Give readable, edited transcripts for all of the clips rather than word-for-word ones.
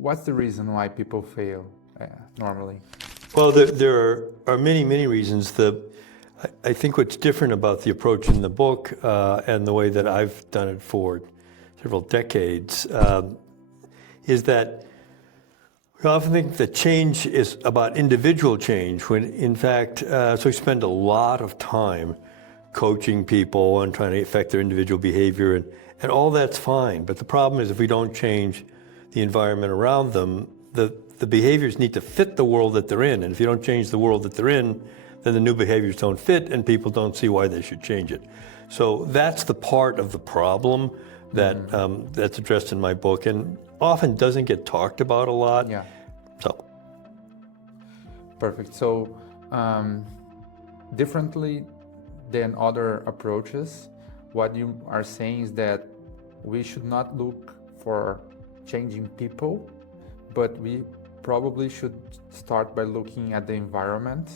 what's the reason why people fail normally? Well, there are many reasons. I think what's different about the approach in the book and the way that I've done it for several decades is that we often think that change is about individual change, when in fact, so we spend a lot of time coaching people and trying to affect their individual behavior, and all that's fine. But the problem is if we don't change the environment around them, the behaviors need to fit the world that they're in. And if you don't change the world that they're in, then the new behaviors don't fit and people don't see why they should change it. So that's the part of the problem that that's addressed in my book and often doesn't get talked about a lot. Yeah. So. Perfect. So differently than other approaches, what you are saying is that we should not look for changing people, but we probably should start by looking at the environment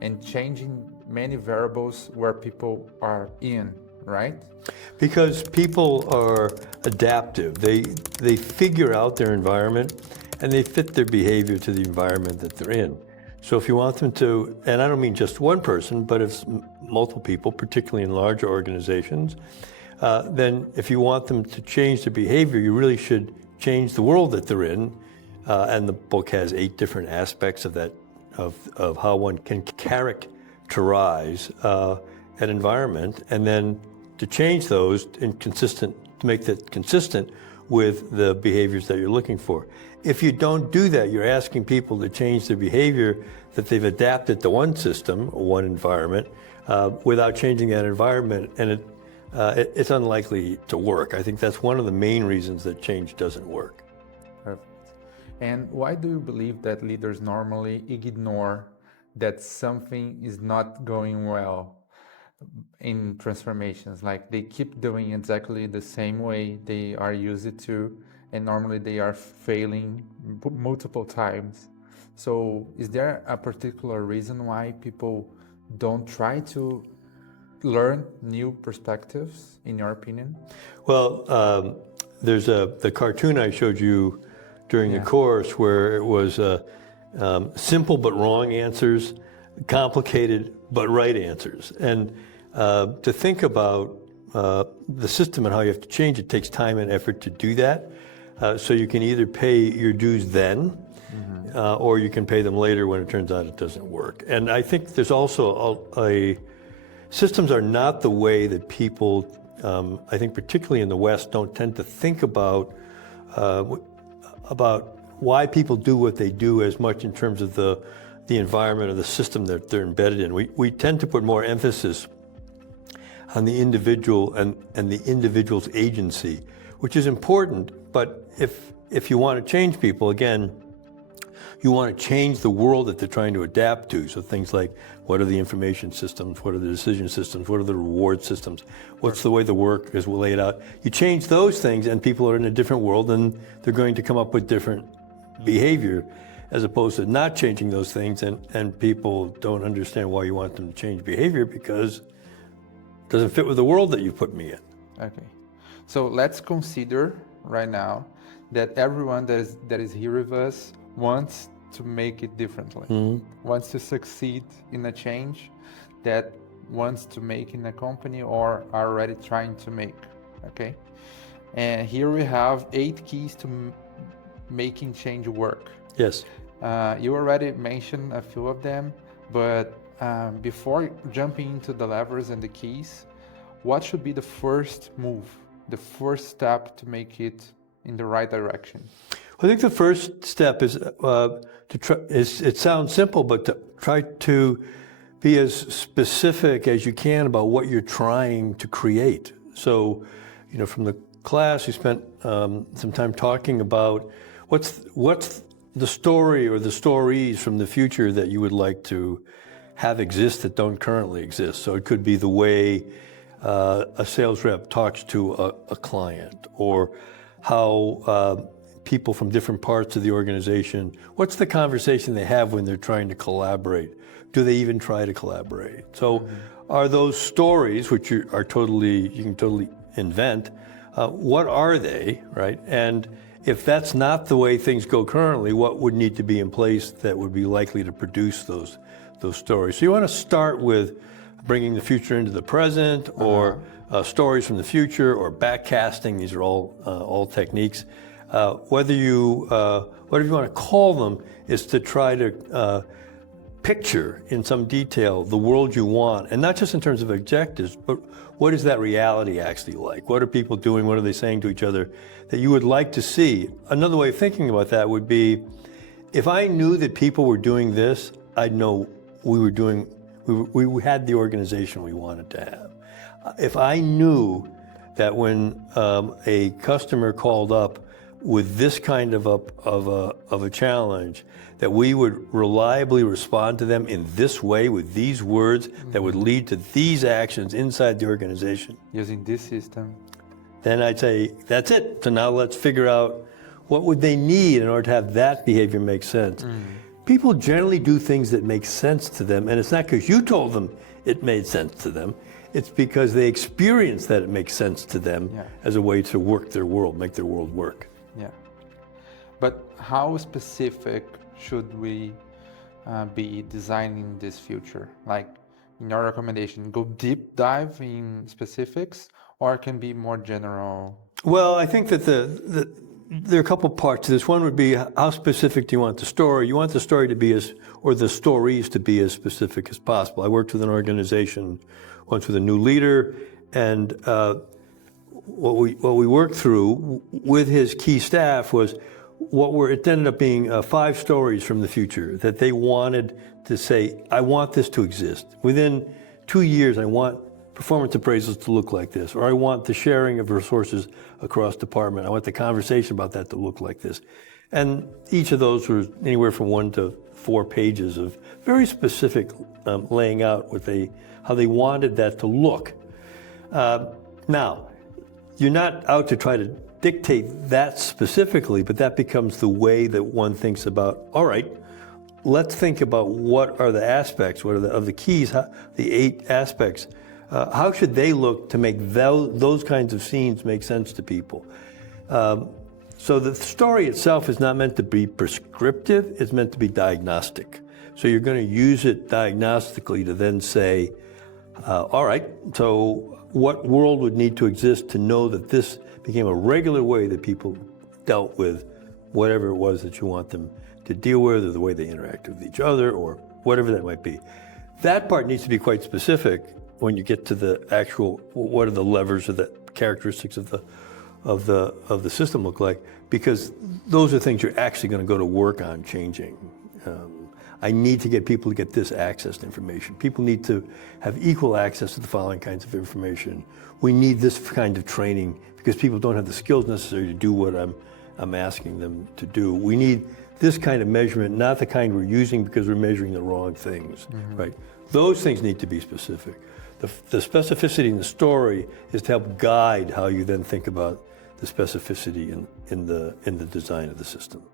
and changing many variables where people are in, right? Because people are adaptive. They figure out their environment and they fit their behavior to the environment that they're in. So if you want them to, and I don't mean just one person, but if multiple people, particularly in larger organizations, then if you want them to change their behavior, you really should change the world that they're in. And the book has 8 different aspects of that, of how one can characterize an environment, and then to change those to make that consistent with the behaviors that you're looking for. If you don't do that, you're asking people to change their behavior that they've adapted to one system or one environment without changing that environment, and it's unlikely to work. I think that's one of the main reasons that change doesn't work. Perfect. And why do you believe that leaders normally ignore that something is not going well in transformations? Like they keep doing exactly the same way they are used to, and normally they are failing multiple times. So is there a particular reason why people don't try to learn new perspectives, in your opinion? Well, there's the cartoon I showed you during the course where it was simple but wrong answers, complicated but right answers. And to think about the system and how you have to change it takes time and effort to do that. So you can either pay your dues then, or you can pay them later when it turns out it doesn't work. And I think there's also systems are not the way that people, I think particularly in the West, don't tend to think about why people do what they do as much in terms of the environment or the system that they're embedded in. We tend to put more emphasis on the individual and the individual's agency, which is important, but if you want to change people, again, you want to change the world that they're trying to adapt to. So things like, what are the information systems? What are the decision systems? What are the reward systems? What's the way the work is laid out? You change those things and people are in a different world and they're going to come up with different behavior, as opposed to not changing those things and people don't understand why you want them to change behavior because it doesn't fit with the world that you put me in. Okay. So let's consider right now that everyone that is here with us wants to make it differently, wants to succeed in a change that wants to make in a company or are already trying to make, okay? And here we have 8 keys to making change work. Yes. You already mentioned a few of them, but before jumping into the levers and the keys, what should be the first move, the first step to make it in the right direction? I think the first step is to try. It sounds simple, but to try to be as specific as you can about what you're trying to create. So, from the class, we spent some time talking about what's the story or the stories from the future that you would like to have exist that don't currently exist. So it could be the way a sales rep talks to a client, or how people from different parts of the organization, what's the conversation they have when they're trying to collaborate? Do they even try to collaborate? So are those stories, which you can totally invent, what are they, right? And if that's not the way things go currently, what would need to be in place that would be likely to produce those stories? So you want to start with bringing the future into the present, or stories from the future, or backcasting. These are all techniques. Whatever you want to call them, is to try to picture in some detail the world you want, and not just in terms of objectives, but what is that reality actually like? What are people doing? What are they saying to each other that you would like to see? Another way of thinking about that would be, if I knew that people were doing this, I'd know we had the organization we wanted to have. If I knew that when a customer called up with this kind of a challenge, that we would reliably respond to them in this way with these words that would lead to these actions inside the organization. Using this system. Then I'd say, that's it. So now let's figure out what would they need in order to have that behavior make sense. People generally do things that make sense to them, and it's not because you told them it made sense to them. It's because they experience that it makes sense to them as a way to work their world, make their world work. Yeah. But how specific should we be designing this future? Like, in your recommendation, go deep dive in specifics, or it can be more general? Well, I think that there are a couple parts to this. One would be, how specific do you want the story? You want the story to be or the stories to be as specific as possible. I worked with an organization once with a new leader, and what we worked through with his key staff was it ended up being 5 stories from the future that they wanted to say, I want this to exist. Within 2 years, I want performance appraisals to look like this, or I want the sharing of resources across department. I want the conversation about that to look like this. And each of those was anywhere from 1 to 4 pages of very specific laying out how they wanted that to look. Now, you're not out to try to dictate that specifically, but that becomes the way that one thinks about, all right, let's think about what are the aspects, what are the keys, the 8 aspects. How should they look to make those kinds of scenes make sense to people? So the story itself is not meant to be prescriptive, it's meant to be diagnostic. So you're going to use it diagnostically to then say, all right, so what world would need to exist to know that this became a regular way that people dealt with whatever it was that you want them to deal with, or the way they interact with each other, or whatever that might be. That part needs to be quite specific when you get to the actual, what are the levers or the characteristics of the system look like, because those are things you're actually going to go to work on changing. I need to get people to get this access to information. People need to have equal access to the following kinds of information. We need this kind of training because people don't have the skills necessary to do what I'm asking them to do. We need this kind of measurement, not the kind we're using because we're measuring the wrong things, right? Those things need to be specific. The specificity in the story is to help guide how you then think about the specificity in the design of the system.